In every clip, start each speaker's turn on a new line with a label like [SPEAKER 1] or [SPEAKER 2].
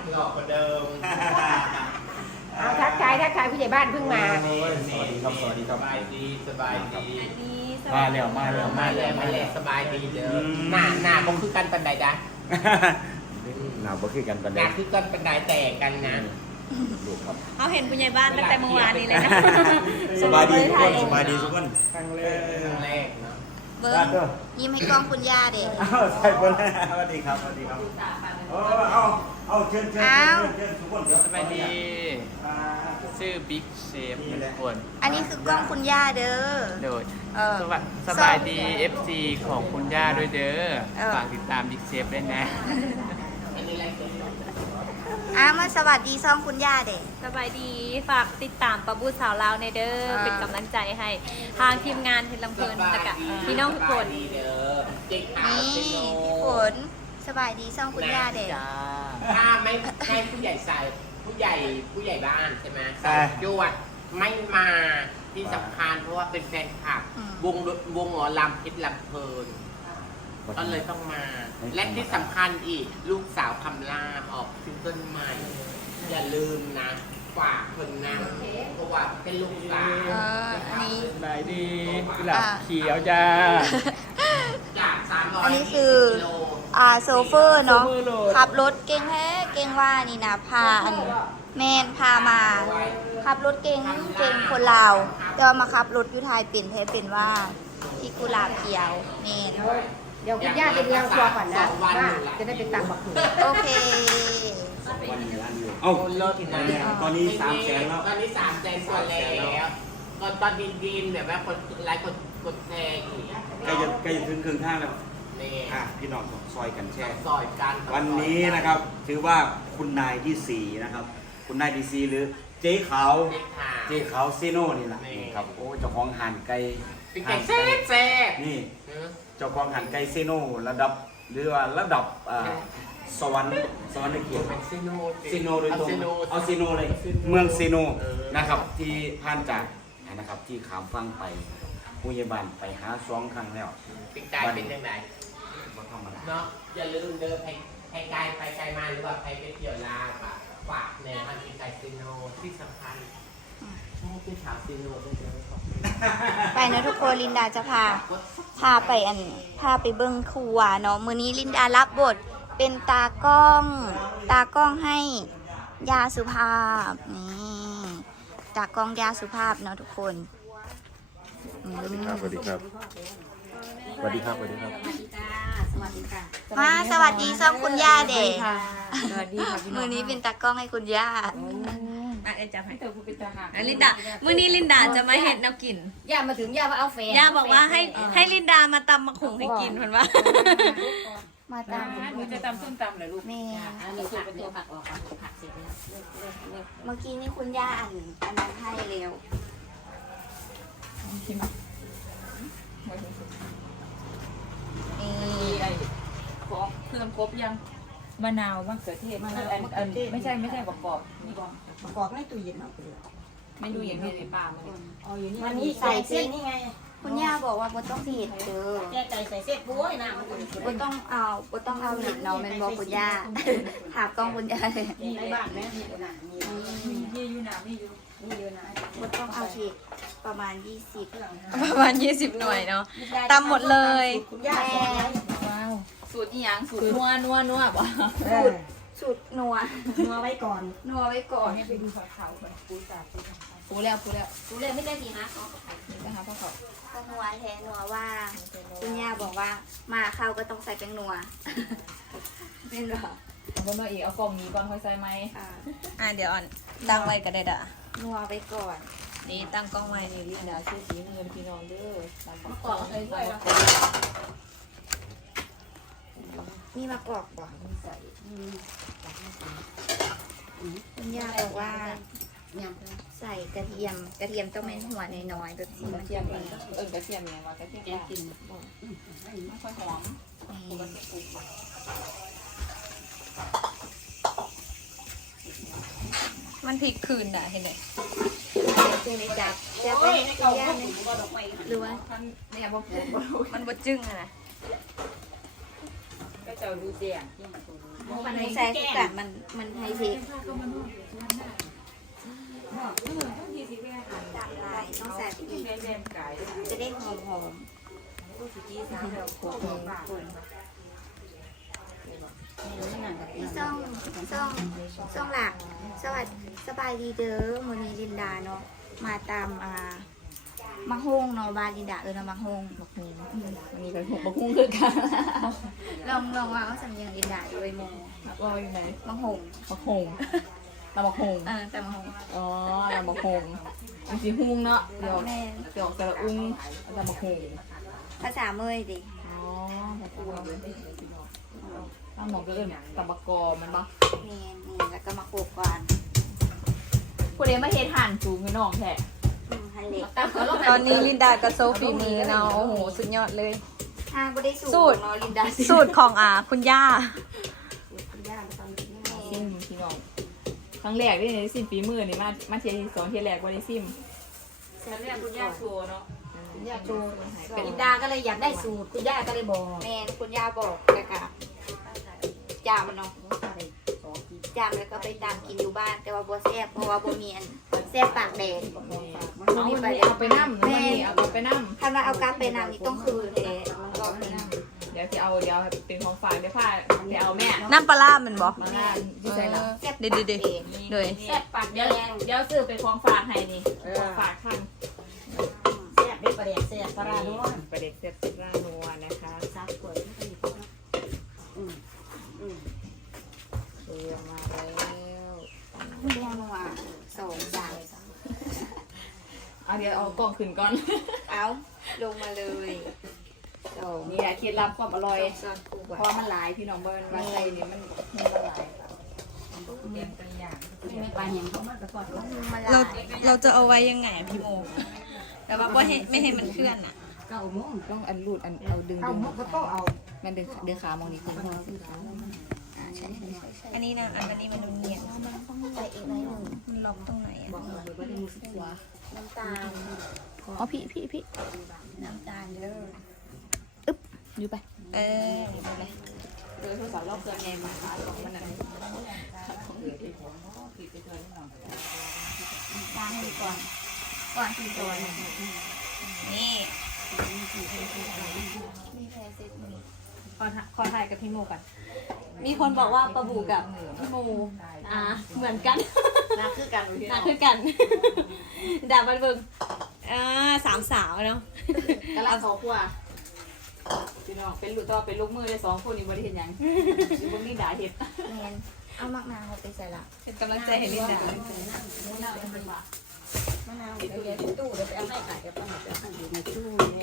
[SPEAKER 1] หล่อกว่าเดิม
[SPEAKER 2] เอาทักทายผู้ใหญ่บ้านเพิ่งมา
[SPEAKER 1] สวัสดีครับสวัสดีครับสบายดีสบายดี
[SPEAKER 3] มาแล้ว
[SPEAKER 1] สบายดีเด้อหน้าบ่คือกันปันใดจ้ะ
[SPEAKER 3] หนาบ่คือกันปันใด
[SPEAKER 1] หน้าคือกันปันใดแต่กันนะ
[SPEAKER 3] ดูครับ
[SPEAKER 4] เขาเห็นผู้ใหญ่บ้านตั้งแต่เมื่อวานนี้เลยนะ
[SPEAKER 3] สบายดีทุกคนสบายดีทุกคน
[SPEAKER 1] ครั้งแรกเนาะ
[SPEAKER 4] เบิ้งยิ้มให้กล้องคุณย่าเด็ก
[SPEAKER 3] ใช่เพิ่นสวัสดีครับสวัสดีครับเอาเชิญทุกคนเดี๋ยว
[SPEAKER 5] สบายดีชื่อบิ๊กเชฟทุกคน
[SPEAKER 4] อันนี้คือกล้องคุณย่าเด้อ
[SPEAKER 5] โดย
[SPEAKER 4] ส
[SPEAKER 5] สบายดี FC ของคุณย่าด้วยเด้อฝากติดตามบิ๊กเชฟด้วยนะ
[SPEAKER 4] มาสวัสดีซ่องคุณย่าเด็ก
[SPEAKER 6] สบายดีฝากติดตามประบูสาวลาวในเด้อเป็นกำลังใจให้ทางทีมงานเพชรลำเพลินและก็พี่น้องทุกคน
[SPEAKER 1] เด้อเจ๊ขาว
[SPEAKER 4] นี่
[SPEAKER 1] เป็นโน
[SPEAKER 4] พี่ฝนสบายดีซ่องคุณย่าเด็ก
[SPEAKER 5] จ้า
[SPEAKER 1] ถ้าไม่ผู้ใหญ่ใส่ผู้ใหญ่บ้านใช่ไหมจวดไม่มาที่สำคัญเพราะว่าเป็นแฟนคลับวงหมอลำเพชรลำเพลินก็เลยต้องมา และที่สำคัญอีกลูกสาวคำล่าออกซิงเกิลใหม่ อย่าลืมนะฝากคนนั้นเพราะว่าเป็นลูกสาว
[SPEAKER 4] อันนี้
[SPEAKER 5] สบายดีกุหลาบเขียวจ้า
[SPEAKER 1] จาก300
[SPEAKER 4] อันนี้คือโซเฟอร์เนาะขับรถเก่งแท้เก่งว่านี่นะพาแมนพามาขับรถเก่งคนลาวแต่ว่ามาขับรถอยู่ไทยเป็นแท้เป็นว่าที่กุหลาบเขียวแมน
[SPEAKER 2] เดี๋ยวคุณย่าไปเลี้ยงครัวก่อนนะว่าจะได้ไปตักบักหุ่น
[SPEAKER 4] โอเค
[SPEAKER 3] เอ้า
[SPEAKER 1] เลิศนะ
[SPEAKER 3] ตอนนี้300,000แล้ว
[SPEAKER 1] ตอนนี้300,000ส่วนแล้วตอนดินแบบว่าคนไลค์กดแชร์อีก
[SPEAKER 3] ใกล้จะถึงครึ่งทางแล้ว
[SPEAKER 1] นี่
[SPEAKER 3] พี่น้องซอยกันแช่
[SPEAKER 1] ซอยกัน
[SPEAKER 3] วันนี้นะครับถือว่าคุณนายที่4นะครับคุณนายที่4หรือเจ๊ขาวเจ๊ขาวซีโน่นี่แหละนี่ครับโอ้เจ้าของห่านไก่
[SPEAKER 1] เป็นไก่แซ่บ
[SPEAKER 3] นี่เจ้าของห่านไก่ซีโน่ระดับหรือว่าระดับสวรรค์เกียรติ
[SPEAKER 1] เป็นซีโน
[SPEAKER 3] ซีโนโดยตรงเอาซีโนเลยเมืองซีโนนะครับที่ผ่านจากนะครับที่ขามฟังไปผู้ใหญ่บ้านไปหา2 ครั้งแล้ว
[SPEAKER 1] เป็นไก่เป็นยังไง
[SPEAKER 3] บ่ธรรมดา
[SPEAKER 1] เนาะอย่าลืมเดินไปไกลไปไกลมาหรือว่าไปเที่ยวลาวอ่ะฝากเนี่ยมันเป็นไก่ซีโนที่สำคัญชอบที่ขาวซีโนด้วยเยอะ
[SPEAKER 4] ไปนะทุกคนลินดาจะพาไปเบิ้งครัวเนาะมื้อนี้ลินดารับบทเป็นตากล้องให้ยาสุภาพนี่ตากล้องยาสุภาพเนาะทุกคน
[SPEAKER 3] สวัสดีครับสวัสดีครับสวัสดีครับ
[SPEAKER 4] มาสวัสดีซ่องคุณย่าเด็ก
[SPEAKER 2] สวัสดีค่ะพี่น้
[SPEAKER 4] มื้
[SPEAKER 2] อ
[SPEAKER 4] อง นี้เป็นตากล้องให้คุณย่า
[SPEAKER 6] จับให้
[SPEAKER 2] เธอผู้เป็นทหาร
[SPEAKER 6] ลินดามื้อนี้ลินดาจะมาเห็ดแนวกิน
[SPEAKER 2] ย่ามาถึงย่าว่าเอาแฟน
[SPEAKER 6] ย่าบอกว่าให้ลินดามาตำมะขุงให้กินเพิ่นว่า
[SPEAKER 4] มาตาม
[SPEAKER 2] หนูจะตำส้มตำเหรอลูก
[SPEAKER 4] แม่
[SPEAKER 2] อันนี้คือเป็นตัวผักออกผักเสร็จแล้ว
[SPEAKER 4] เมื่อกี้นี่คุณย่าอันนั้นให้เร็วนี่
[SPEAKER 2] ของเพิ่มครบยังมะนาวมะเขือเทศไม่ใช่ประกอบนี่บอกประกอบในตู้เย็นเอาไปเลยไม่ดูอย่างนี้ในป่ามันนี่ใส่เส้นนี่ไง
[SPEAKER 4] คุณย่าบอกว่าบ่ต้องเผ็ดเด้อ
[SPEAKER 2] แก้ใจใส่เส้นปุ้ยนะมัน
[SPEAKER 4] บ่ต้องเอาเผ็ดเนาะแม่นบอกคุณย่าถามกล้องคุณย่าเลย
[SPEAKER 2] มีในบ้านไหมมีอยู่นะมีอยู่นะมีอยู่นะ
[SPEAKER 4] บ่ต้องเอาเผ็ดประมาณ20
[SPEAKER 6] ประมาณ20 หน่วยเนาะตำหมดเลย
[SPEAKER 2] คุณย่า
[SPEAKER 6] ว้าวสูตรอีหยังสูตรนัวบ่
[SPEAKER 4] สูตรนัว
[SPEAKER 2] นัวไว้ก่อน
[SPEAKER 4] นัวไว้ก่อน
[SPEAKER 2] ไปดูผักเขาก่อนปูจ่า
[SPEAKER 6] ปูแล้ว
[SPEAKER 2] ดูเลยไม่ได้ดีนะ
[SPEAKER 6] นี่ก็หาพ่อเขา
[SPEAKER 4] ถ้านัวแท้นัวว่าคุณย่าบอกว่ามาเข้าก็ต้องใส่แป้งนัวเป็นหรอ
[SPEAKER 2] เอาไปมาอีกเอากล่องนี้ก่อนค่อยใส่ไหม
[SPEAKER 6] เดี๋ยวอ่อนตั้งไว้ก็ได้ด่ะ
[SPEAKER 4] นัวไว้ก่อน
[SPEAKER 6] นี่ตั้งกล้องไว้
[SPEAKER 2] นี่ลินดาชื่อสีเงินพี่น้องเด้อมากรอกเลยด้วย
[SPEAKER 4] มีมะกอกบ่คุณย่าบอกว่าใส่กระเทียมต้องเป็นหัวน้อยๆแบบนี้มัน
[SPEAKER 2] เทีย
[SPEAKER 4] จะ
[SPEAKER 2] ม
[SPEAKER 4] ดี
[SPEAKER 2] กระเทียมเนี่ยว่ากระเทียมแกงกินไม่ค่อยหอม
[SPEAKER 6] มันพลิกคืนน่ะเห็นไหม
[SPEAKER 4] จึงในจับไปให้คุณย่าเลยหรือว่า
[SPEAKER 2] เนี่ยบ่พูด
[SPEAKER 6] มันบ่จึ้งอะนะ
[SPEAKER 2] ก็จะดูแดงที่มันตัวนี้
[SPEAKER 4] ใส่คู่กันมันไฮเทคตามลายต้องใส่ไปอีกจะได้หอมส่องหลักสบายดีเด้อมื้อนี้ลินดาเนาะมาตามมังฮงเนาะบ้านลินดาเนาะมังฮงวันนี้ก็มังฮงคือกันลองว่าเอาสำเนียงลินดาด้วยโมว่าอยู่ไหนมังฮงตำบักฮงตำบักฮง
[SPEAKER 2] อ๋อตำบักฮงมันสิฮุงเนาะเดี๋ยวสระอุ้งตำบักฮง
[SPEAKER 4] ภาษาเมยดิ
[SPEAKER 2] อ๋อบักฮงตั้งหมองก็เอิ้นตำบักกอมันบ่
[SPEAKER 4] นี่แล้วก็มาโขกก่อน
[SPEAKER 2] ผู้ใดมาเฮ็ดห่านสูงให้น้องแท้
[SPEAKER 4] ฮันเล็ก
[SPEAKER 6] ตอนนี้ลินดากับโซฟีมือเนาะโอ้โหสุดยอดเลย
[SPEAKER 4] บ่ได้สูตรเนาะลินดา
[SPEAKER 6] สูตรของคุณย่า
[SPEAKER 2] ซิมพี่น้องครั้งแรกได้ในซิมฝีมือนี่มาเทียที่2เทียแรกบ่ได้ซิมครั้งแรกคุณย่าโชว์เนาะคุณย่าโชว์เป็นลินดาก็เลยอยากได้สูตรคุณย่าก็เลยบอก
[SPEAKER 4] แม่คุณย่าบอกกะกะจามเนาะจามแล้วก็ไปตามกินอยู่บ้านแต่ว่าบ่แซ่บเพราะว่าบ่มีอันแซ่บปากแดง
[SPEAKER 2] เอาไปน้ำนี่เอาไปน้ำ
[SPEAKER 4] ถ้าว่าเอากลับไปน้ำนี่ต้องคือแท้รอบนี้
[SPEAKER 2] เดี๋ยวเป็นของฝากเดี๋ยวพาเดี๋ยวเอาแม่
[SPEAKER 6] น้ำปลาร้ามันบอก
[SPEAKER 2] มาหน้าที่ใส่ละ
[SPEAKER 4] แซ่บ
[SPEAKER 6] เดี๋ยวโดย
[SPEAKER 2] แซ่บปากเดี๋ยวซื้อเป็นของฝากให้นี่ของฝากท่าน
[SPEAKER 7] แซ่บได้ประเดี๋ยวแซ่บปลาโน่น
[SPEAKER 2] ประเด็กเซ็ตรานัวนะคะซักกล้วยที่มีเตรียมมาแล้ว
[SPEAKER 4] เรียกว่า2 3
[SPEAKER 2] เดี๋ยวเอากล่องขึ้นก่อน
[SPEAKER 4] เอาลงมาเลย2
[SPEAKER 2] นี่แหละเคล็ดลับความอร่อย
[SPEAKER 4] ช้อนคู่
[SPEAKER 2] เพราะมันหลายพี่น้องเบิ้ลว่าใส่นี่มันหลายเตรียมตัวอย่าง
[SPEAKER 7] ไม่ปลาเห็นเขามากแต่ก่อน
[SPEAKER 4] มา
[SPEAKER 6] เรา
[SPEAKER 4] ลาย
[SPEAKER 6] เราจะเอาไว้ยังไงอะพี่โมแต่ว่าไม่ให้มันเคลื่อนอ่ะ
[SPEAKER 7] เก้าโมง
[SPEAKER 2] ต้องอันรูดอันเอาดึง
[SPEAKER 7] เก้าโมงก็ต้องเอา
[SPEAKER 2] มันดึงขามองนี้ขึ้น
[SPEAKER 6] อันนี้นะอันนี้มันเนียน
[SPEAKER 4] ใส่อีกหน่อยหนึง
[SPEAKER 6] มันล็อกตรงไหนอ่ะ
[SPEAKER 4] น้ำตาล
[SPEAKER 6] อ๋อพี่
[SPEAKER 4] น้ำตาลเด้อ
[SPEAKER 2] อยู่ไป
[SPEAKER 6] เออไปเลย
[SPEAKER 2] โดยโทรศัพท์รอบเกินไงมาขาของมันนั่น
[SPEAKER 4] ล้างให้ก่อนที่จะนี่มีแพรเซ็ตมี
[SPEAKER 6] ขอถ่ายกับพี่โมก่อนมีคนบอกว่าปลาบูกับพี่โมเหมือนกัน
[SPEAKER 2] น่าคือกัน
[SPEAKER 6] น่าคือกันดาบันเบิง3 สาวเนาะ
[SPEAKER 2] กำลังสองกว่าพี่น้องเป็นลูกต่อเป็นลูกมือได้2 คนนี่บ่ได้เห็นหยังอยู่บนนี่ด่าเห็ด
[SPEAKER 4] แมนเอามะนาวไปใส่ละ
[SPEAKER 6] เป็นกำลังใจให้ลินดา
[SPEAKER 4] มะนาวเดี๋ยว
[SPEAKER 7] ตู้เดี๋ยวไปเอาให้ขายกับป้าหมดจะอยู่ในตู้เนี่ย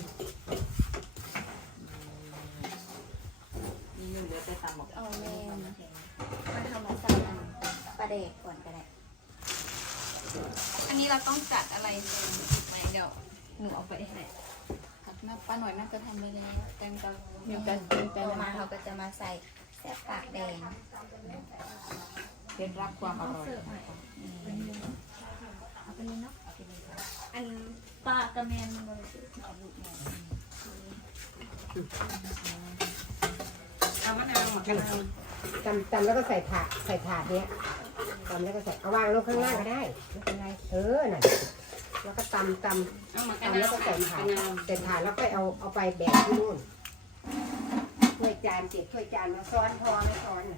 [SPEAKER 2] มีเงินเหลือแต่ตำหมก
[SPEAKER 4] เอาแมนมาทำมาใส่ปลาแดกก่อนก็ได้
[SPEAKER 6] อันนี้เราต้องจัดอะไรไหมเดี๋ยวหนูเอาไปให้
[SPEAKER 4] ป้าหน่อยน่าจะทำไปแล้วแตงกวา
[SPEAKER 2] มีกัน
[SPEAKER 4] ต่อมาเขาก็จะมาใส่แซ่บปากแดง
[SPEAKER 2] เคล็ดลับความอร่อย
[SPEAKER 4] อันปลากระเมนมัน
[SPEAKER 7] เอามะนาวจำแล้วก็ใส่ถาดเนี้ยจำแล้วก็ใส่เอาวางลงข้างล่างก็ได้ไม่เป็นไรน่ะแล้วก็ตำแล้วก็ใส่ถาดแล้วก็เอาไปแบกที่นู่นถ้วยจานถ้วยจานมาซ้อนพอไม่ซ้อนน่ะ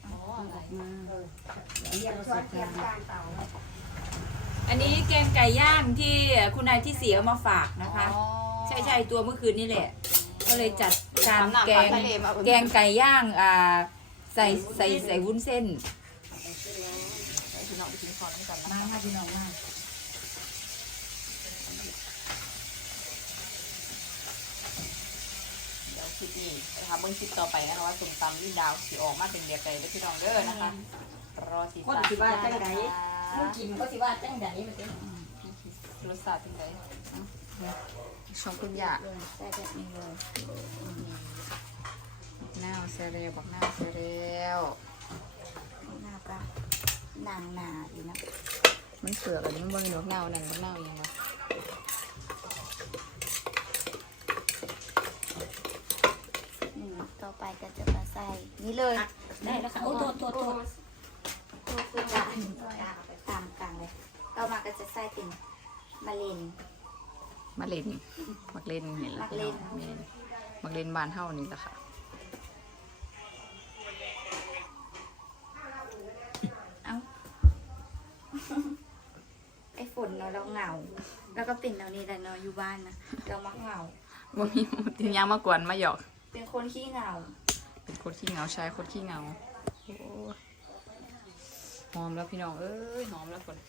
[SPEAKER 7] เรียงซ้อนเรียงจานเปล่า
[SPEAKER 2] อันนี้แกงไก่ย่างที่คุณนายที่เสียมาฝากนะคะ ใช่ตัวเมื่อคืนนี่แหละ ก็เลยจัดการแกงไก่ย่างใส่วุ้นเส้นพี่น้องไปกินข้าวน้ำกันมาพี่น้องมาเดี๋ยวคลิปนี้นะคะเบิ้งคลิปต่อไปนะคะว่าส้มตำลินดาวสีออกมาเป็นแบบใดพี่น้องเด้อนะคะรอติดตาม
[SPEAKER 7] คนสิว่าจังไดมึงกินก็สิว่าจังไดมันเป็น
[SPEAKER 2] รสชาติเป็นไงชมคุณยา
[SPEAKER 4] ใส่แบบนี้เลย
[SPEAKER 2] หน้าเซเรลบอกหน้าเซเรล
[SPEAKER 4] หน้าปลาหนาดีนะ
[SPEAKER 2] มันเสือกอันนี้มันบนหนวกเน่านั่นหนวกเน่ายังไง
[SPEAKER 4] ต่อไปก็จะมาใส่นี่เลย
[SPEAKER 2] ได้แล้วค่ะโอ้โทษ
[SPEAKER 4] โทษคุณละตามกลางเลยเรามาก็จะใส่เป็นมะเร็ง
[SPEAKER 2] มาเล่นมักเล่นนี่แหละ
[SPEAKER 4] มักเล่น
[SPEAKER 2] มักเล่นบ้านเฮานี่แหละค่ะ
[SPEAKER 4] เอ้า ไอ้ฝนเนาะเราเหงา แล้วก็เป็นเรานี่แหละเนาะอยู่บ้านนะเรามักเหงา
[SPEAKER 2] บ่มีทีนี้ยังมากวนมาหยอก
[SPEAKER 4] เป็นคนขี้เหงา
[SPEAKER 2] เป็นคนขี้เหงาชายคนขี้เหงาโอ้หอมแล้วพี่น้องเอ้ยหอมแล้วคน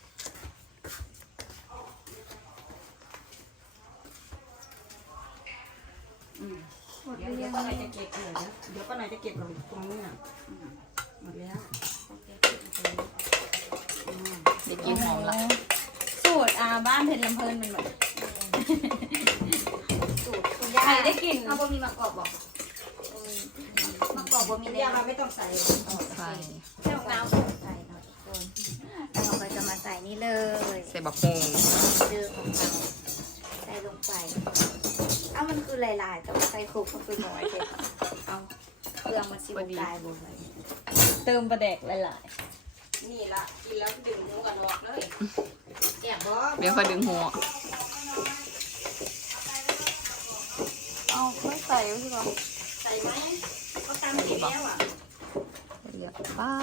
[SPEAKER 7] เดี๋ยวก็ไหนจะเก็บเลยนะเดี๋ยวก็ไหนจะเก็บลงตรงนี้น่ะหมดแล้ว
[SPEAKER 2] เด็กกินหอมละ
[SPEAKER 6] สูตรบ้านเพชรลำเพลินเป็นแบบ
[SPEAKER 4] สูตรคุณย่า
[SPEAKER 6] ใครได้กลิ่น
[SPEAKER 4] เอาบ่มีมะกอกบอกมะกอกบ่มี
[SPEAKER 7] มี
[SPEAKER 4] แล้
[SPEAKER 7] ย่าว เราไม่ต้องใส่
[SPEAKER 2] ใส่
[SPEAKER 6] แค่น้ำ
[SPEAKER 4] ใส่เนาะทุกคนแล้วเราก็จะมาใส่นี่เลย
[SPEAKER 2] ใส่บักฮง
[SPEAKER 4] เดือของเราใส่ลงไป เอ้ามันคือลายๆแต่ว่าใส่คลุกมันคือน้อยเด็ดเอาเครื่องมันสิบกายบุญเลย
[SPEAKER 6] เติมประเด็กหลาย
[SPEAKER 7] นี่ละกินแล้วดึงหูกันออกเลยแอบบ่
[SPEAKER 2] เดี๋ยวค่อยดึงหัว
[SPEAKER 4] เอาไม่ใส่ใช่ปะ
[SPEAKER 7] ใส่ไหมเขาตำดีแล้วอ่ะ
[SPEAKER 2] เรียบป้า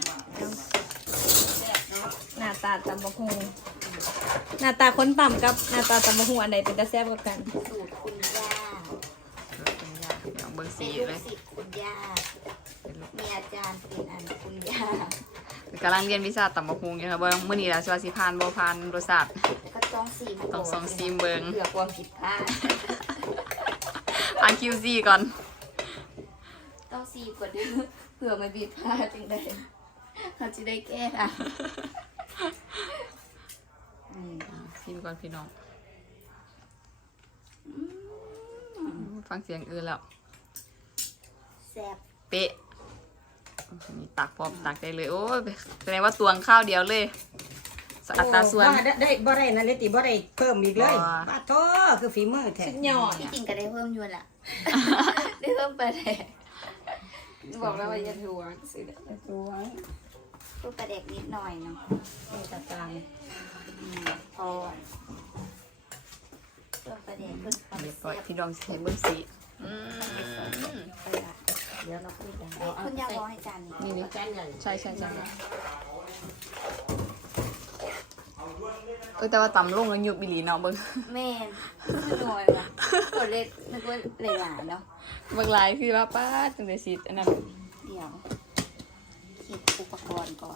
[SPEAKER 6] ๆหน้าตาตำบักฮูหน้าตาคนต่ำกับหน้าตาตำบักฮูอันใดเป็นตาแซ่บกว่ากัน
[SPEAKER 4] สูตรคุณย่า
[SPEAKER 2] เป็นยาพี่น้องเบิ่ง
[SPEAKER 4] เป็
[SPEAKER 2] สี
[SPEAKER 4] นลูก
[SPEAKER 2] เลย
[SPEAKER 4] ศิษย์คุณย่ามีอาจารย์เป็นอันคุณย่าก
[SPEAKER 2] ำลังเรียนวิชาตำบักฮงอยู่ค่ะเบิ่งมื้อนี้ล่ะสิว่าสิผ่านบ่ผ่านรสชาติ
[SPEAKER 4] ก็ต้องซีม
[SPEAKER 2] ต้องส่องซีมเบิ่ง
[SPEAKER 4] เผื่อความผิดพลาด
[SPEAKER 2] ผ่าน QC ก่อน
[SPEAKER 4] ต้องซีมก่อนด้วยเผื่อมันผิดพลาดจริงได้เราจะได้แก้ค่ะ
[SPEAKER 2] ซิมก่อนพี่น้องฟังเสียงอื่นแล้ว
[SPEAKER 4] แซ่บ
[SPEAKER 2] เป๊ะมีตักพร้อมตักได้เลย โอ้ยแสดงว่าตวงข้าวเดียวเลยอัตราส่วน
[SPEAKER 7] ได้บ่ได้นั่นเลยติบ่ได้เพิ่มอีกเลย
[SPEAKER 2] ว้า
[SPEAKER 7] ป้าโทคือฝีมือแท้
[SPEAKER 6] ชุดหยอด
[SPEAKER 4] ที่จริงก็ได้เพิ่มยวนละ ได้เพิ่มไปเลย
[SPEAKER 6] บอกแล้วว่าอย่าถั่วซื้อ
[SPEAKER 7] สวย
[SPEAKER 4] เพิ่มประเด็กนิดหน่อยเนาะ
[SPEAKER 7] นี่ตาตาง
[SPEAKER 4] พอเพิ่มประเด็กเพิ่มความ
[SPEAKER 2] เรียบร้
[SPEAKER 4] แซ่
[SPEAKER 2] อย
[SPEAKER 4] บ
[SPEAKER 2] พี่น้องใช้เบิ้งสีอืม
[SPEAKER 7] เดี๋ยวเราคุยกัน
[SPEAKER 4] คุณย่ารอให้จานนี้
[SPEAKER 2] นี่นี่
[SPEAKER 7] จานใหญ่
[SPEAKER 2] ใช่แต่ว่าตำลงแล้วยุบบิลีเนาะเบิ้ง
[SPEAKER 4] แม่นหน่อยว่ะกดเล็กนึกว่าหลายๆเนาะ
[SPEAKER 2] เบิ้งลายคือว่าป้าจังได้สิอันนั้น
[SPEAKER 4] เดี๋ยวคิดอุปกรณ์ก่อน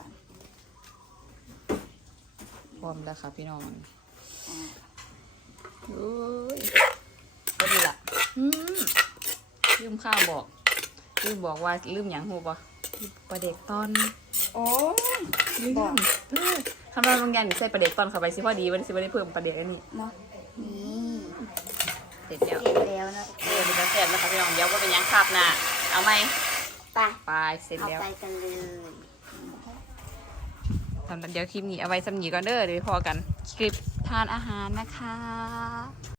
[SPEAKER 2] พร้อมแล้วค่ะพี่น้อง
[SPEAKER 4] อ่า
[SPEAKER 2] โอ้ยก็ดีละลืมข้าวบอกว่าลืมหยังหูปะปลาเด็กตอน
[SPEAKER 4] โอ้ย
[SPEAKER 2] บอกคำว่าบางอย่างใส่ปลาเด็กตอนเข้าไปสิพอดีวันสิวันได้เพิ่มปลาเด็กอันนี้
[SPEAKER 4] เนาะนี่
[SPEAKER 2] เสร็จแล้ว
[SPEAKER 4] เสร็จแล้วนะ
[SPEAKER 2] เป็นกระแสบนะคะพี่น้องเดี๋ยวก็เป็นหยังครับนะเอาไหม
[SPEAKER 4] ไป
[SPEAKER 2] ไปเสร็จ
[SPEAKER 4] เอา
[SPEAKER 2] แล้ว
[SPEAKER 4] ไปกันเลย
[SPEAKER 2] สำหรับเดี๋ยวคลิปนี้เอาไว้สำหนีก่อนเด้อเดี๋ยวพอกันคลิปทานอาหารนะคะ